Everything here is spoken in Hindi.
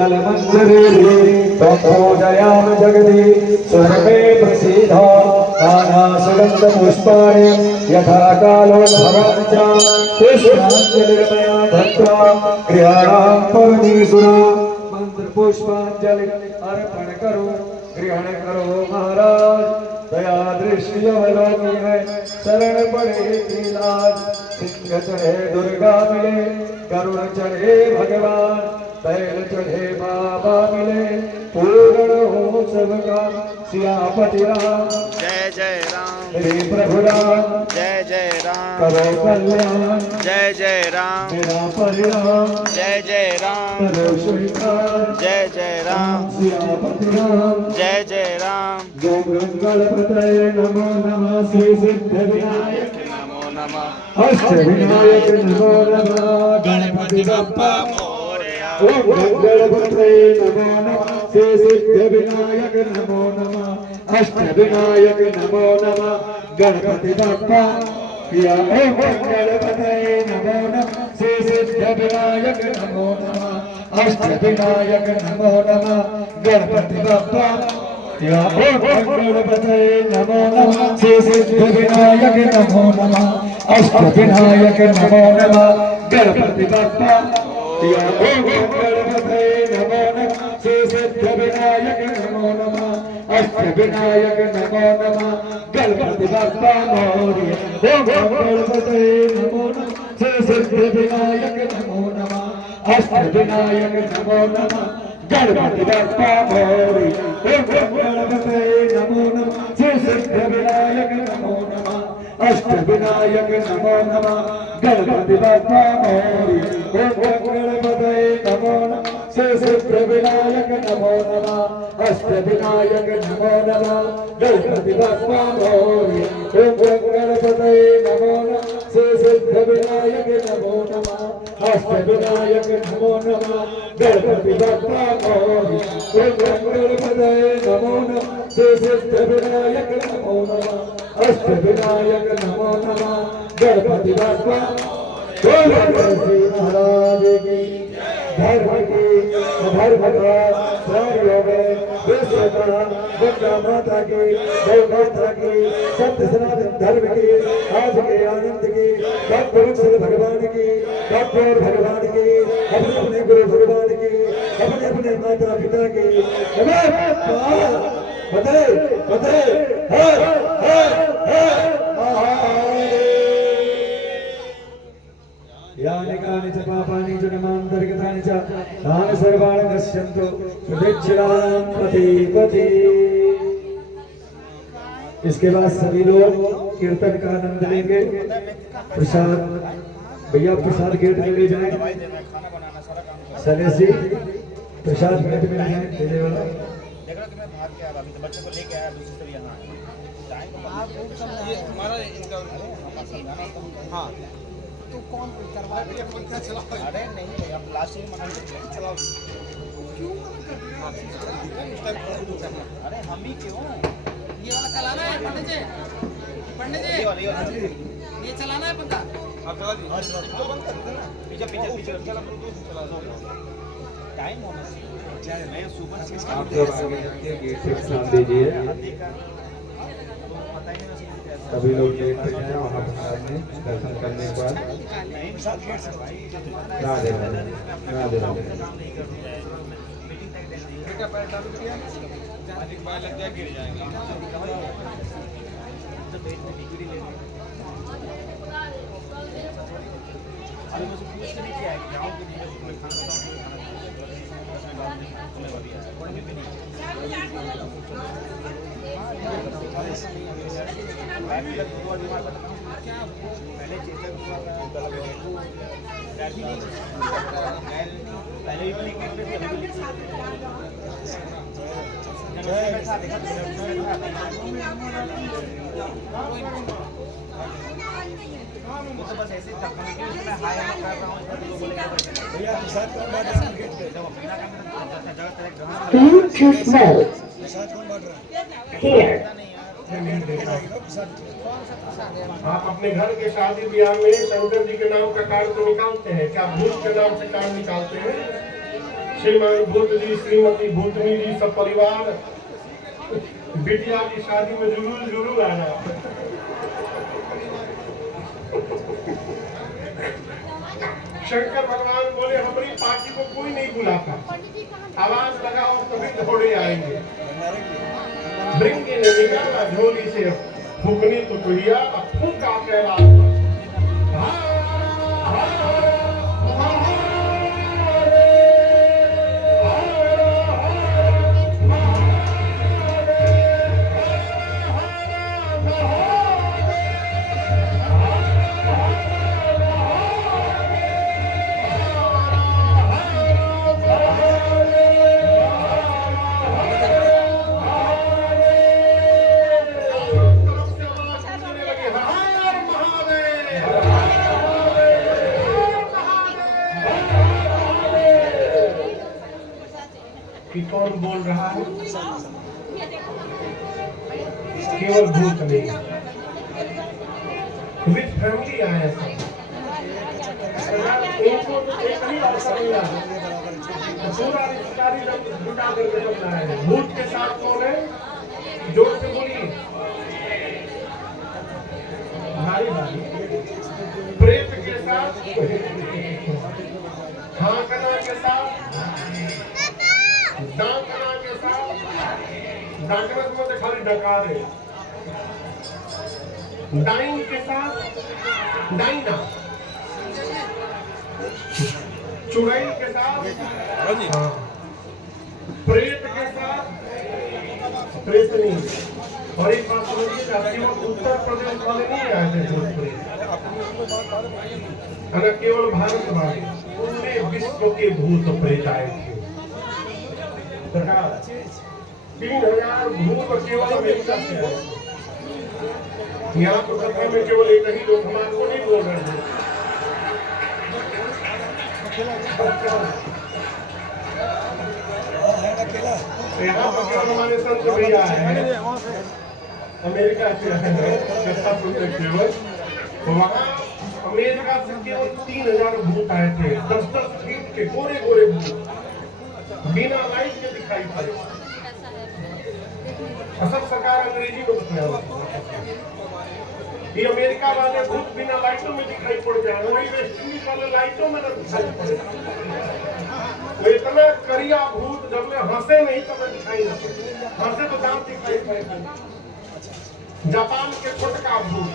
दलमंजरे पूजयाम जगति सुरमे प्रसीद नानासुगंध पुष्पाणि यथा कालोद्भवं च पुष्पाञ्जलिर्मया दत्त्वा गृहाणां परमेश्वरा मंत्र पुष्पांजलि अर्पण करो ग्रहण करो महाराज दया दृष्टि अवलोकी है शरण पड़े की लाज सिंह चढ़े दुर्गा मिले गरुड़ चढ़े भगवान बैल चढ़े बाबा मिले पूर्ण हो सबका सियापति राम जय जय राम श्री प्रभु राम जय जय राम करो कल्याण जय जय राम मेरा परिणाम जय जय राम करो स्वीकार जय जय राम सियापति राम जय जय राम जो गणपतये नमो नमः श्री सिद्ध विनायक नमो नमः अष्ट विनायक नमो नमः गणपति बप्पा मोरया ओम गणपतये नमो नमः श्री सिद्ध विनायक नमो नमः अष्ट विनायक नमो नमः गणपति बप्पा या ओम गणपतये नमो नमः श्री सिद्ध विनायक नमो नमः अष्ट विनायक नमो नमः गणपति बप्पा या ओम गणपतये नमो नमः श्री सिद्ध विनायक नमो नमः अष्ट विनायक नमो नमः गणपति बप्पा या ओम गणपतये नमो नमः श्री सिद्ध विनायक नमो नमः अष्ट विनायक नमो नमः गणपति बप्पा मोरया ओम गणपतये नमो नमः श्री सिद्ध विनायक नमो नमः अष्ट विनायक नमो नमः गणपति बप्पा मोरया ओम गणपतये नमो नमः श्री सिद्ध विनायक नमो नमः अष्ट विनायक नमो नमः गणपति बप्पा मोरया ओम गणपतये नमो नमः श्री सिद्ध विनायक नमो नमः अष्ट विनायक नमो नमः गणपति बप्पा मोरया ओम गणपतये नमो नमः श्री सिद्ध विनायक नमो नमः अष्ट विनायक नमो नमः गणपति बप्पा मोरया ओम गणपतये नमो नमः श्री सिद्ध विनायक नमो नमः अष्ट विनायक नमो नमः गणपति बप्पा महाराज की धर्म की धर्म का योग विश्व का गंगा माता की गौ माता की सत्य सनातन धर्म की आज के आनंद की डॉक्टर भगवान की डॉक्टर भगवान की अपने अपने गुरु भगवान की अपने अपने माता पिता की बधाई बधाई हर हर हर यानि कानि च पापानि च नमान्तर्गतानि च तानि सर्वाणि नश्यन्तु शुभेच्छां पति। इसके बाद सभी लोग कीर्तन का आनंद लेंगे। प्रसाद भैया प्रसाद गेट में ले जाएं। सने से प्रसाद गेट में ले जाएं। देने वाला बच्चे को लेके आया दूसरी तरफ यहाँ हाँ तो कौन करवा पंखा चलाओ? अरे नहीं अब लास्ट में मना चलाओ क्यों मना कर? अरे हम ही क्यों ये वाला चलाना है पंडित जी ये चलाना है पंखा आप चला दीजिए तो बंद कर देना पीछे पीछे पीछे चला चला टाइम होना चाहिए मैं सुपर आप जब आगे गेट से साथ दीजिए सभी लोग गेट पे जाए वहाँ पर दर्शन करने के बाद राधे राधे राधे पहले चेतन तो बस ऐसे हाय कर रहा हूँ भैया आप अपने घर के शादी ब्याह में शंकर जी के नाम का कार्ड तो निकालते हैं क्या? भूत के नाम से कार्ड निकालते हैं? श्रीमान भूत जी, श्रीमती भूतनी जी, सब परिवार बिटिया की शादी में जरूर आना। शंकर भगवान बोले हमारी पार्टी को कोई नहीं बुलाता, आवाज लगाओ तभी दौड़े आएंगे। ब्रिंग ने निकाला झोली से फूकनी तो कुड़िया, फूका कैलाश पर। कि कौन बोल रहा है? केवल भूत नहीं, विद फैमिली आए हैं। इनको एक ही अवसर मिला, पूरा रिश्तेदारी जुटा करके जब लाए हैं। भूत के साथ कौन है? जोर से बोलिए। भाई भाई। प्रेत के साथ, हाँकना के साथ, डांकना के साथ, डांकना को तो खाली डका दे। डाइन के साथ डाइना, चुड़ैल के साथ, प्रेत के साथ प्रेतनी। और एक बात समझिएगा, केवल उत्तर प्रदेश वाले नहीं आए थे भूत प्रेत, अगर केवल भारत वाले, उनमें विश्व के भूत प्रेत आए थे। 3000 भूत केवल अमेरिका से आए। यहाँ तो सभा में केवल एक ही लोग हमारे को नहीं बोल रहे हैं। यहाँ पर केवल हमारे संत भैया हैं, अमेरिका से आए हैं केवल। वहाँ अमेरिका से केवल 3000 भूत आए थे, 10-10 फीट के गोरे गोरे भूत, बिना लाइट के दिखाई पड़े। असम सरकार अंग्रेजी में बताया, ये अमेरिका वाले भूत बिना लाइटों में दिखाई पड़ जाए, वही वेस्ट इंडीज वाले लाइटों में न दिखाई पड़े। तो इतना करिया भूत जब मैं हंसे नहीं तब दिखाई न पड़े, हंसे तो दांत दिखाई पड़े। जापान के छोटका भूत